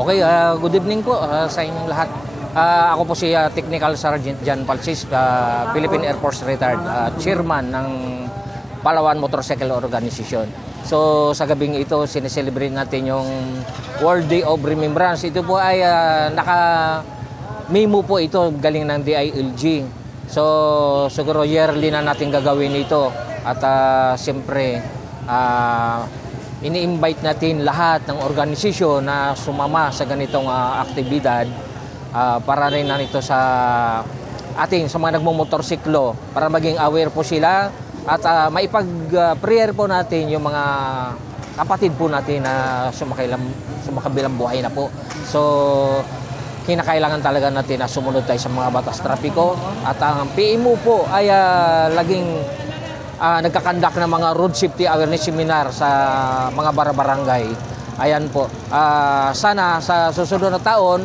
Okay, good evening po sa inyong lahat. Ako po si Technical Sergeant John Palsis, Philippine Air Force Retired, Chairman ng Palawan Motorcycle Organization. So sa gabing ito, sineselebrate natin yung World Day of Remembrance. Ito po ay naka-memo po ito galing ng DILG. So siguro yearly na natin gagawin ito. At siyempre, ini-invite natin lahat ng organisasyon na sumama sa ganitong aktibidad para rin na nito sa sa mga nagmumotorsiklo para maging aware po sila at maipag-prayer po natin yung mga kapatid po natin na sumakabilang buhay na po. So kinakailangan talaga natin na sumunod tayo sa mga batas trapiko at ang PMO po ay laging nagkakandak ng mga road safety awareness seminar sa mga barangay. Ayan po. Sana sa susunod na taon,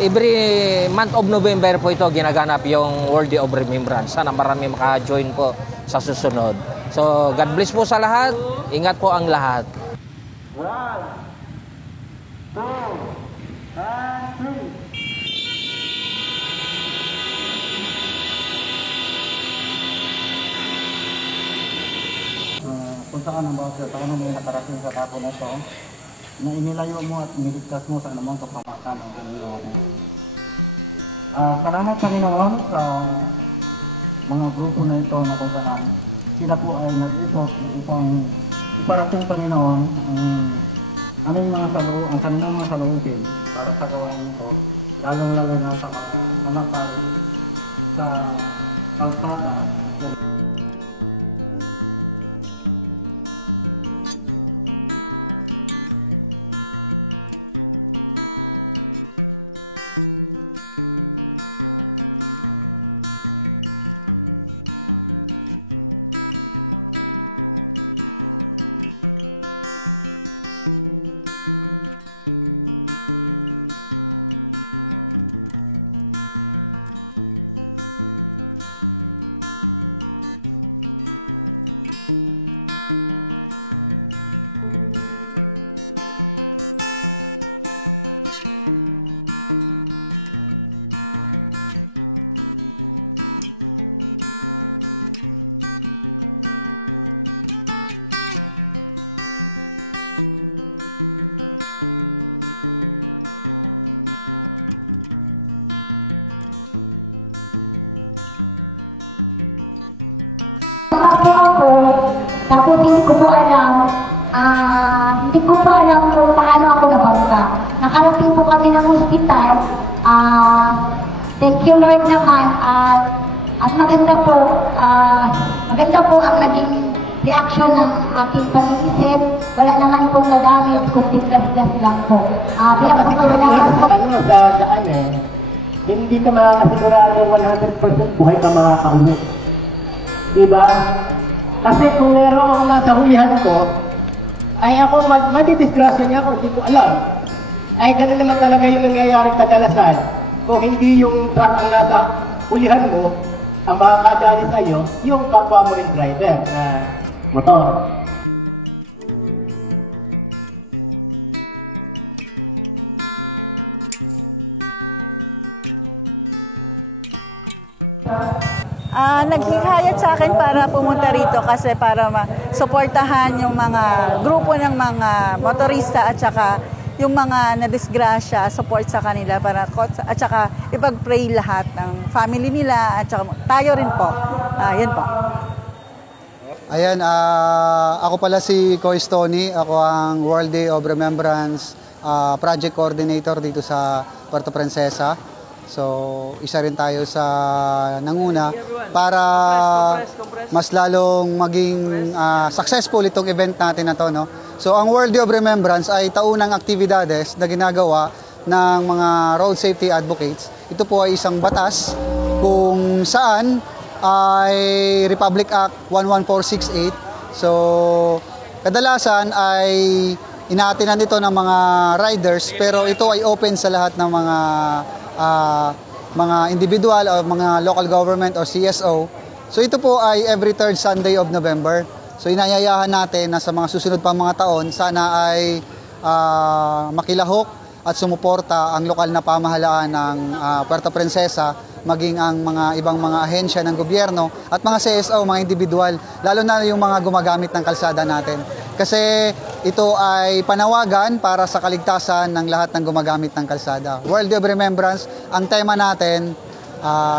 every month of November po ito ginaganap yung World Day of Remembrance. Sana marami maka-join po sa susunod. So, God bless po sa lahat. Ingat po ang lahat. 1, 2, and 3. Kung saan ang bawat taon na may nakarating sa tapo na ito, na inilayo mo at niligtas mo sa anumang kapamakan ang Panginoon. Salamat sa Panginoon sa mga grupo na ito na kung saan sila po ay nag-ito upang iparating Panginoon ang mga saluhin, ang kanilang mga saluhin para sa gawain ito, lalong-lalo na sa mga sa kalsada. Tapos hindi ko po alam kung paano ako nabangga. Nakarating po kami ng hospital. Thank you Lord naman. At maganda po ang naging reaction ng aking pag-iisip. Wala naman pong nagamit, kundi plasdas lang po. Hindi ka makakasigurado 100% buhay ka makakaulit. Diba? Kasi kung meron akong nasa hulihan ko, ay ako madidisgrasya niya ako, hindi ko alam. Ay gano'n naman talaga yung nangyayari kadalasan. Kung hindi yung truck ang nasa hulihan mo, ang makakasali sa'yo, yung kapwa mo rin driver na motor. Naghihayat sa akin para pumunta rito kasi para suportahan yung mga grupo ng mga motorista at saka yung mga nadisgrasya, support sa kanila para at saka ipag-pray lahat ng family nila at saka tayo rin po. Yan po. Ayan, ako pala si Kois Tony. Ako ang World Day of Remembrance Project Coordinator dito sa Puerto Princesa. So, isa rin tayo sa nanguna para mas lalong maging successful itong event natin na to, no? So, ang World Day of Remembrance ay taunang aktibidades na ginagawa ng mga road safety advocates. Ito po ay isang batas kung saan ay Republic Act 11468. So, kadalasan ay inaatinan ito ng mga riders pero ito ay open sa lahat ng mga individual o mga local government o CSO. So ito po ay every third Sunday of November. So inayayahan natin na sa mga susunod pang mga taon, sana ay makilahok at sumuporta ang lokal na pamahalaan ng Puerto Princesa, maging ang mga ibang mga ahensya ng gobyerno at mga CSO, mga individual, lalo na yung mga gumagamit ng kalsada natin. Kasi ito ay panawagan para sa kaligtasan ng lahat ng gumagamit ng kalsada. World Day of Remembrance, ang tema natin,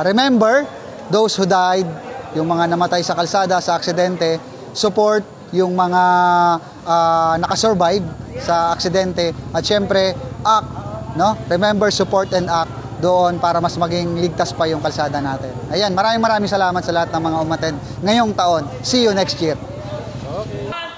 remember those who died, yung mga namatay sa kalsada, sa aksidente, support yung mga nakasurvive sa aksidente, at syempre, act, no? Remember, support, and act doon para mas maging ligtas pa yung kalsada natin. Ayan, maraming salamat sa lahat ng mga umattend ngayong taon. See you next year. Okay.